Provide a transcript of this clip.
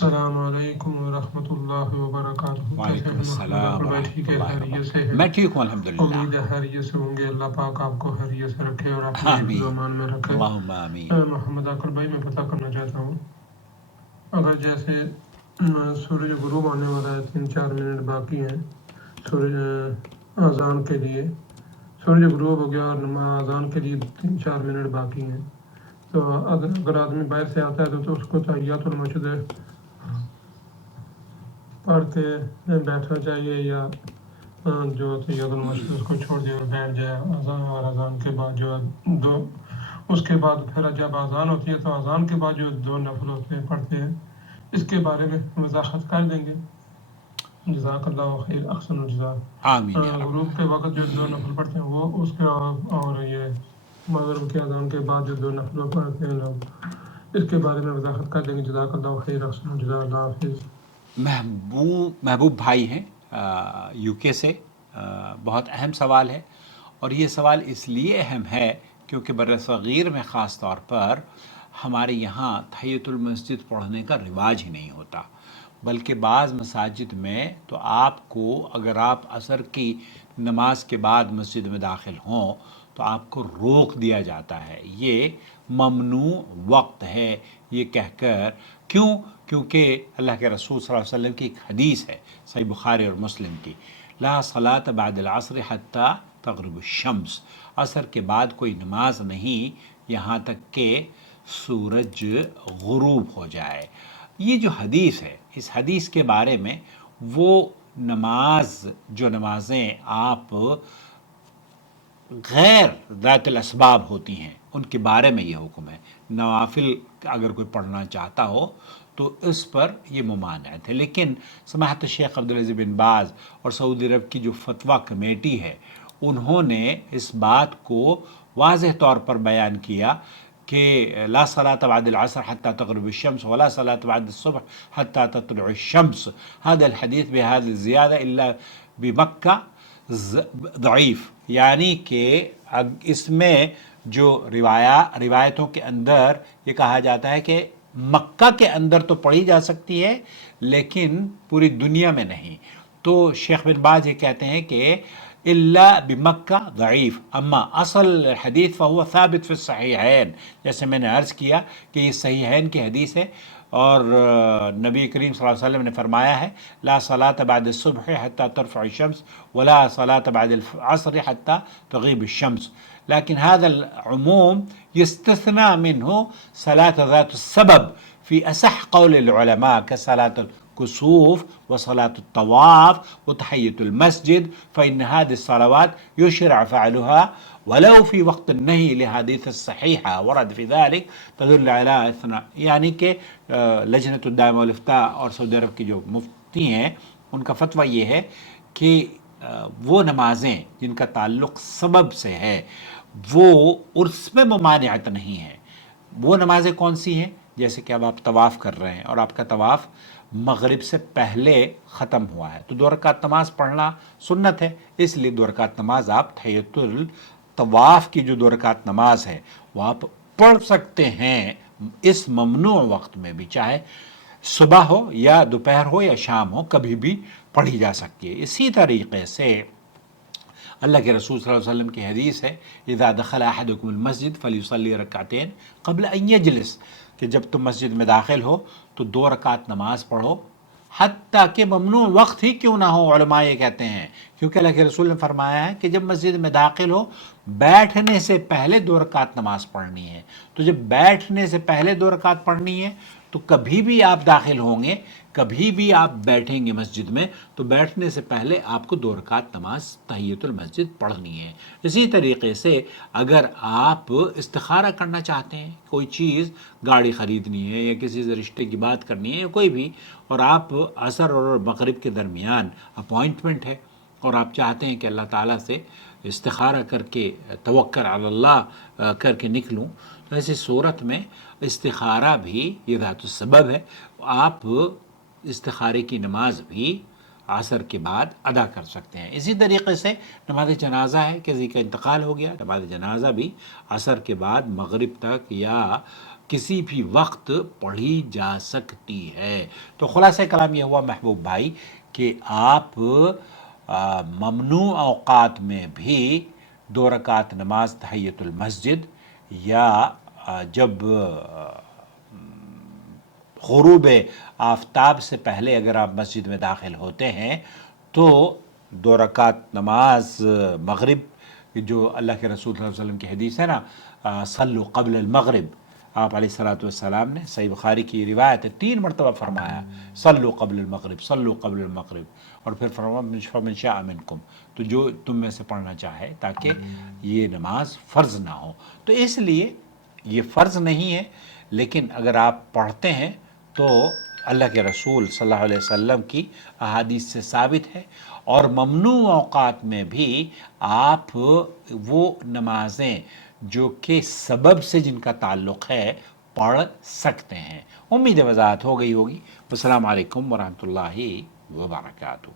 السلام علیکم ورحمۃ اللہ وبرکاتہ. وعلیکم السلام بھائی ٹھیک ہے؟ ورحمۃ خیریت سے اللہ. ہے؟ میں ٹھیک ہوں الحمدللہ. امید ہے خیریت سے ہوں گے. اللہ پاک آپ کو خیریت سے رکھے اور اپنے حفظ و آمین امان میں رکھے. اللہم آمین. محمد اکر بھائی میں پتہ کرنا چاہتا ہوں، اگر جیسے سورج غروب ہونے والا ہے، 3-4 منٹ باقی ہیں سورج اذان کے لیے، سورج غروب ہو گیا اور اذان کے لیے 3-4 منٹ باقی ہیں، تو اگر آدمی باہر سے آتا ہے تو اس کو تحیات المسجد پڑھ کے بیٹھنا چاہیے، یا جو تحیات المسجد اس کو چھوڑ دے اور بیٹھ جائے اذان کے بعد جو دو، اس کے بعد پھر جب اذان ہوتی ہے تو اذان کے بعد جو 2 نفل ہوتے ہیں پڑھتے ہیں، اس کے بارے میں وضاحت کر دیں گے. جزاک اللہ خیر، احسن الجزا. آمین یا رب. غروب کے وقت جو 2 نفل پڑھتے ہیں وہ اس کے، اور یہ مغرب کے اذان کے بعد جو 2 نفل پڑھتے ہیں لوگ، اس کے بارے میں وضاحت کر دیں گے. جزاک اللہ خیر، احسن الجزا. اللہ حافظ. محبوب بھائی ہیں یو کے سے. بہت اہم سوال ہے، اور یہ سوال اس لیے اہم ہے کیونکہ بر صغیر میں خاص طور پر ہمارے یہاں تحیۃ المسجد پڑھنے کا رواج ہی نہیں ہوتا، بلکہ بعض مساجد میں تو آپ کو اگر آپ عصر کی نماز کے بعد مسجد میں داخل ہوں تو آپ کو روک دیا جاتا ہے، یہ ممنوع وقت ہے، یہ کہہ کر کیونکہ اللہ کے رسول صلی اللہ علیہ وسلم کی ایک حدیث ہے صحیح بخاری اور مسلم کی، لا صلاۃ بعد العصر حتی تغرب الشمس، عصر کے بعد کوئی نماز نہیں یہاں تک کہ سورج غروب ہو جائے. یہ جو حدیث ہے، اس حدیث کے بارے میں وہ جو نمازیں آپ غیر ذات الاسباب ہوتی ہیں ان کے بارے میں یہ حکم ہے. نوافل اگر کوئی پڑھنا چاہتا ہو تو اس پر یہ ممانعت ہے، لیکن سماحت شیخ عبدالعزیز بن باز اور سعودی عرب کی جو فتویٰ کمیٹی ہے انہوں نے اس بات کو واضح طور پر بیان کیا کہ لا صلاة بعد العصر حتى تغرب الشمس ولا صلاة بعد الصبح حتى تطلع الشمس. هذا الحديث بهذه الزيادة إلا بمكة ضعیف، یعنی کہ اس میں جو روایتوں کے اندر یہ کہا جاتا ہے کہ مکہ کے اندر تو پڑھی جا سکتی ہے لیکن پوری دنیا میں نہیں. تو شیخ بن باز یہ کہتے ہیں کہ الا بمکہ ضعیف، اما اصل حدیث فهو ثابت فی الصحیحین، جیسے میں نے عرض کیا کہ یہ صحیحین کی حدیث ہے، اور نبی کریم صلی اللہ علیہ وسلم نے فرمایا ہے لا صلاة بعد الصبح حتى ترفع الشمس ولا صلاة بعد العصر حتى تغيب الشمس. لكن هذا العموم يستثنى منه صلاة ذات السبب في أصح قول العلماء كصلاة الكسوف وصلاة الطواف وتحية المسجد، فإن هذه الصلوات يشرع فعلها ولو في وقت النهي لحديث الصحيحة ورد في ذلك تدل على اثناء. یعنی کہ لجنۃ الدائمہ والافتاء اور سعودی عرب کی جو مفتی ہیں ان کا فتویٰ یہ ہے کہ وہ نمازیں جن کا تعلق سبب سے ہے وہ اس میں ممانعت نہیں ہے. وہ نمازیں کون سی ہیں؟ جیسے کہ اب آپ طواف کر رہے ہیں اور آپ کا طواف مغرب سے پہلے ختم ہوا ہے تو 2 رکعت نماز پڑھنا سنت ہے، اس لیے 2 رکعت نماز آپ تحیۃ الطواف کی جو 2 رکعت نماز ہے وہ آپ پڑھ سکتے ہیں اس ممنوع وقت میں بھی، چاہے صبح ہو یا دوپہر ہو یا شام ہو، کبھی بھی پڑھی جا سکتی ہے. اسی طریقے سے اللہ کے رسول صلی اللہ علیہ وسلم کی حدیث ہے اذا دخل احدکم المسجد فلیصلی رکعتین قبل ان یجلس، کہ جب تم مسجد میں داخل ہو تو 2 رکعت نماز پڑھو حتیٰ کہ ممنوع وقت ہی کیوں نہ ہو. علماء یہ کہتے ہیں کیونکہ اللہ کے رسول نے فرمایا ہے کہ جب مسجد میں داخل ہو بیٹھنے سے پہلے 2 رکعت نماز پڑھنی ہے. تو جب بیٹھنے سے پہلے 2 رکعت پڑھنی ہے تو کبھی بھی آپ داخل ہوں گے، کبھی بھی آپ بیٹھیں گے مسجد میں تو بیٹھنے سے پہلے آپ کو 2 رکعت نماز تحیۃ المسجد پڑھنی ہے. اسی طریقے سے اگر آپ استخارہ کرنا چاہتے ہیں، کوئی چیز گاڑی خریدنی ہے یا کسی سے رشتے کی بات کرنی ہے یا کوئی بھی، اور آپ عصر اور مغرب کے درمیان اپوائنٹمنٹ ہے اور آپ چاہتے ہیں کہ اللہ تعالیٰ سے استخارہ کر کے توکل علی اللہ کر کے نکلوں، تو ایسی صورت میں استخارہ بھی یہ ذات السبب ہے، آپ استخارے کی نماز بھی عصر کے بعد ادا کر سکتے ہیں. اسی طریقے سے نماز جنازہ ہے، کسی کا انتقال ہو گیا، نماز جنازہ بھی عصر کے بعد مغرب تک یا کسی بھی وقت پڑھی جا سکتی ہے۔ تو خلاصہ کلام یہ ہوا محبوب بھائی کہ آپ ممنوع اوقات میں بھی 2 رکعت نماز تحیۃ المسجد یا جب غروب آفتاب سے پہلے اگر آپ مسجد میں داخل ہوتے ہیں تو 2 رکعت نماز مغرب، جو اللہ کے رسول صلی اللہ علیہ وسلم کی حدیث ہے نا، صلو قبل المغرب، آپ علیہ الصلوۃ والسلام نے صحیح بخاری کی روایت ہے 3 مرتبہ فرمایا صلو قبل المغرب، صلو قبل المغرب، اور پھر فرمایا فمن شاء منکم، تو جو تم میں سے پڑھنا چاہے، تاکہ یہ نماز فرض نہ ہو۔ تو اس لیے یہ فرض نہیں ہے، لیکن اگر آپ پڑھتے ہیں تو اللہ کے رسول صلی اللہ علیہ وسلم کی احادیث سے ثابت ہے، اور ممنوع اوقات میں بھی آپ وہ نمازیں جو کہ سبب سے جن کا تعلق ہے پڑھ سکتے ہیں۔ امید وضاحت ہو گئی ہوگی۔ السلام علیکم ورحمۃ اللہ وبرکاتہ۔